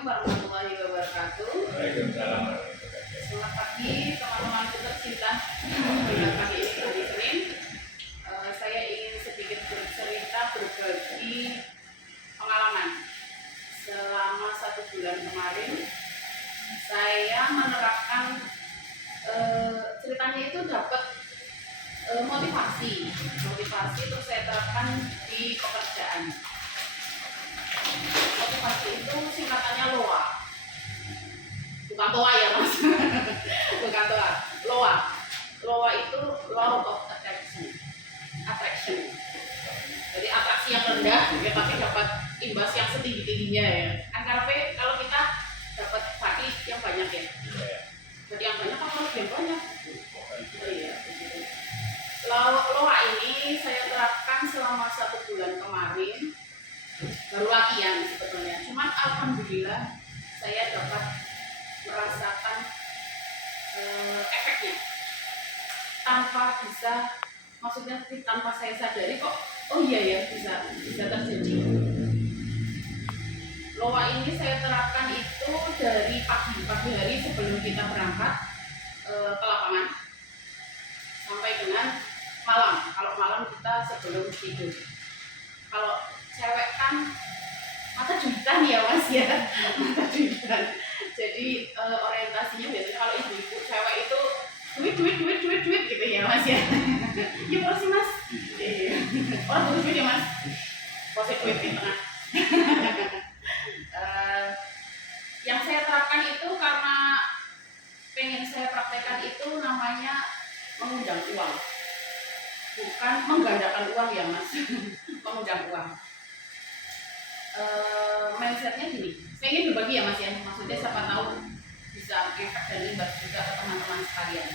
Assalamualaikum warahmatullahi wabarakatuh. Waalaikumsalam warahmatullahi wabarakatuh. Selamat pagi teman-teman tercinta. Pada pagi ini hari Senin, saya ingin sedikit bercerita berbagi pengalaman. Selama 1 bulan kemarin, saya menerapkan ceritanya itu dapat motivasi terus saya terapkan di pekerjaan. Motivasi itu singkatannya LOA, bukan TOA ya mas. Bukan TOA, LOA. LOA itu Law of Attraction. Jadi atraksi yang rendah ya, tapi dapat imbas yang setinggi-tingginya ya. Antara kalau kita dapat bagi yang banyak ya, jadi yang banyak kan harus yang banyak. Oh iya, begitu. LOA ini saya terapkan selama 1 bulan kemarin. Baru latihan sebetulnya, cuman alhamdulillah saya dapat merasakan efeknya tanpa tanpa saya sadari kok. Oh iya ya, bisa terjadi. LOA ini saya terapkan itu dari pagi hari sebelum kita berangkat ke lapangan sampai dengan malam. Kalau malam kita sebelum tidur. Kalau cewek kan mata duitan ya mas ya, mata duitan. Jadi orientasinya biasanya kalau ibu-ibu cewek itu duit gitu ya mas ya. Ya pasti mas. Orang butuh duit ya mas. Posisi duit di tengah. Yang saya terapkan itu karena pengen saya praktekkan itu namanya mengundang uang, bukan menggandakan uang ya mas. Mengundang uang. Mindsetnya gini, saya ingin berbagi ya mas ya, maksudnya siapa tahu bisa efek dan imbas juga ke teman-teman sekalian.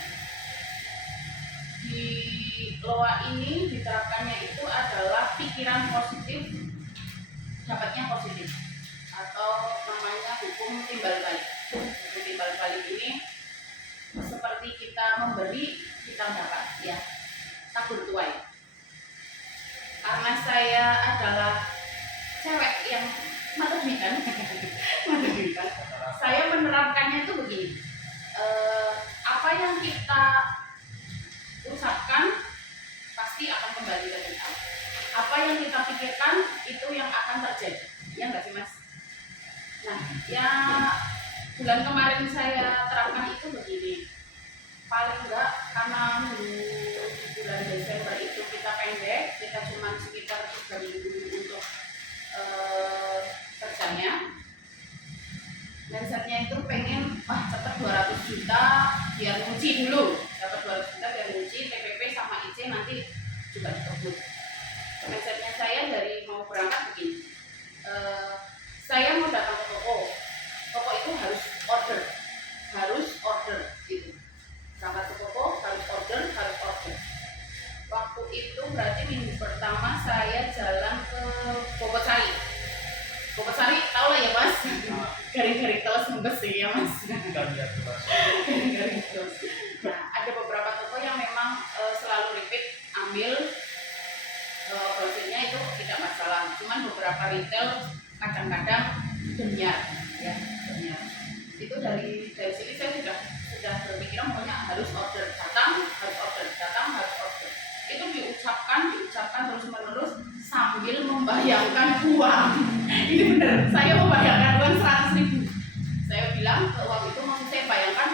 Di LOA ini diterapkannya itu adalah pikiran positif dapatnya positif, atau namanya hukum timbal balik. Hukum timbal balik ini seperti kita memberi kita dapat ya, tabur tuai. Karena saya adalah cewek yang mata duitan, saya menerapkannya itu begini. Apa yang kita ucapkan pasti akan kembali ke kita. Apa yang kita pikirkan itu yang akan terjadi. Ya enggak sih mas? Nah, ya bulan kemarin saya terapkan itu begini. Paling enggak karena bulan Desember itu kita pendek, kita cuma sekitar 3 minggu untuk kerjanya. Mindsetnya itu pengen cepet 200 juta biar nguji dulu, dapat 200 juta biar nguji TPP sama IC nanti juga dikebut. Mindsetnya saya dari mau berangkat begini, saya mau datang ke toko itu harus order gitu. Berangkat ke toko harus order. Waktu itu berarti minggu pertama saya jalan ke Bogosari, tahu lah ya mas. Garing-garing teles ngebes ya mas. Garing-garing teles. Nah, ada beberapa toko yang memang selalu repeat ambil prosesnya itu tidak masalah. Cuman beberapa retail kadang-kadang deniar. Itu dari sini saya sudah berpikiran pokoknya harus order datang. Itu diucapkan terus-menerus sambil membayangkan uang. Ini benar, saya membayangkan uang 100.000. Saya bilang ke uang itu maksud saya bayangkan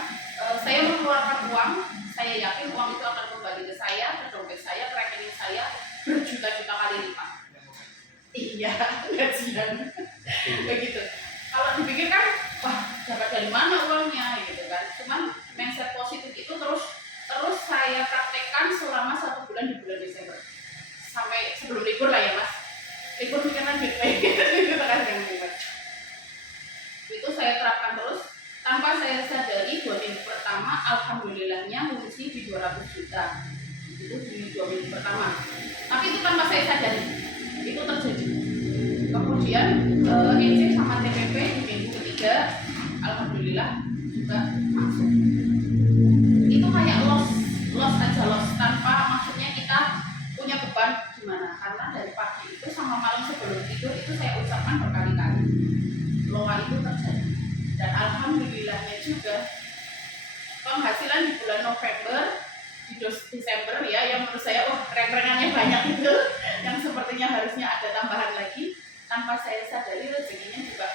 saya mengeluarkan uang, saya yakin uang itu akan kembali ke saya, ke dompet saya, ke rekening saya berjuta-juta kali lipat. Iya, gajian. Begitu. Kalau dipikir kan, wah dapat dari mana uangnya gitu kan. Cuman mindset positif itu terus saya praktekkan selama 1 bulan di bulan Desember. Sampai sebelum libur lah ya mas. Libur mikirkan bitcoin itu kan yang hebat. Itu saya terapkan terus tanpa saya sadari 2 minggu pertama alhamdulillahnya menguji di 200 juta. Itu di 2 minggu pertama. Tapi itu tanpa saya sadari itu terjadi. Kemudian EC sama TPP di minggu ketiga alhamdulillah juga masuk. Itu kayak loss tanpa maksudnya kita punya beban gimana, karena dari pagi itu sama malam sebelum tidur itu saya ucapkan berkali-kali LOA itu terjadi. dan alhamdulillahnya juga penghasilan di bulan November di Desember ya, yang menurut saya wah reng-rengannya banyak itu, yang sepertinya harusnya ada tambahan lagi, tanpa saya sadari rezekinya juga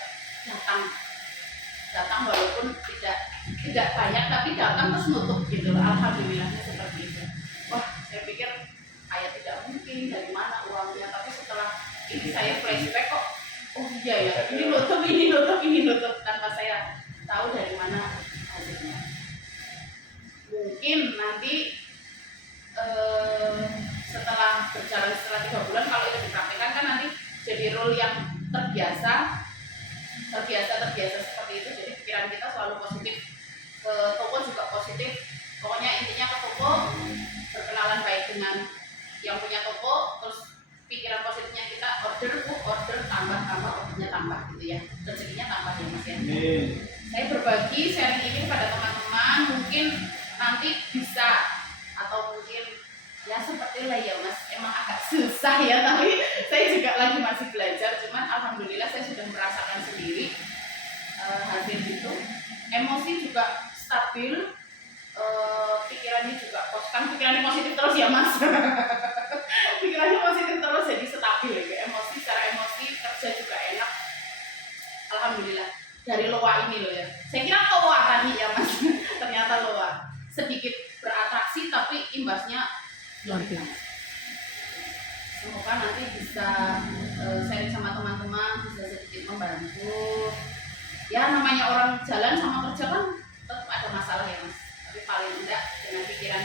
datang walaupun tidak banyak tapi datang terus nutup gitu loh. Alhamdulillahnya seperti itu. Wah, saya pikir kayak tidak mungkin dari mana uangnya, tapi setelah ini saya flashback kok, oh iya ya, ini nutup tanpa saya tahu dari mana hasilnya. Mungkin nanti setelah 3 bulan kalau itu dipraktekkan kan nanti jadi role yang terbiasa seperti itu. Jadi pikiran kita selalu positif, ke toko juga positif, pokoknya intinya ke toko berkenalan baik dengan yang punya toko, terus pikiran positifnya kita order tambah ordernya tambah gitu ya, rezekinya tambah ya Mas ya. Saya berbagi sharing ini kepada teman-teman, mungkin nanti bisa atau mungkin ya seperti lah ya Mas, emang agak susah ya, tapi saya juga lagi masih belajar, cuman alhamdulillah saya sudah merasakan sendiri hasil itu. Emosi juga stabil, pikirannya juga pikirannya positif terus ya Mas. Pikirannya positif terus, jadi stabil ya. Secara emosi kerja juga enak, alhamdulillah. Dari loa ini loh ya, saya kira loa tadi ya Mas, ternyata loa sedikit beratraksi tapi imbasnya luar biasa. Semoga nanti bisa sharing sama teman-teman, bisa sedikit membantu. Ya namanya orang jalan sama kerja kan tetap ada masalah ya Mas, tapi paling enggak dengan pikirannya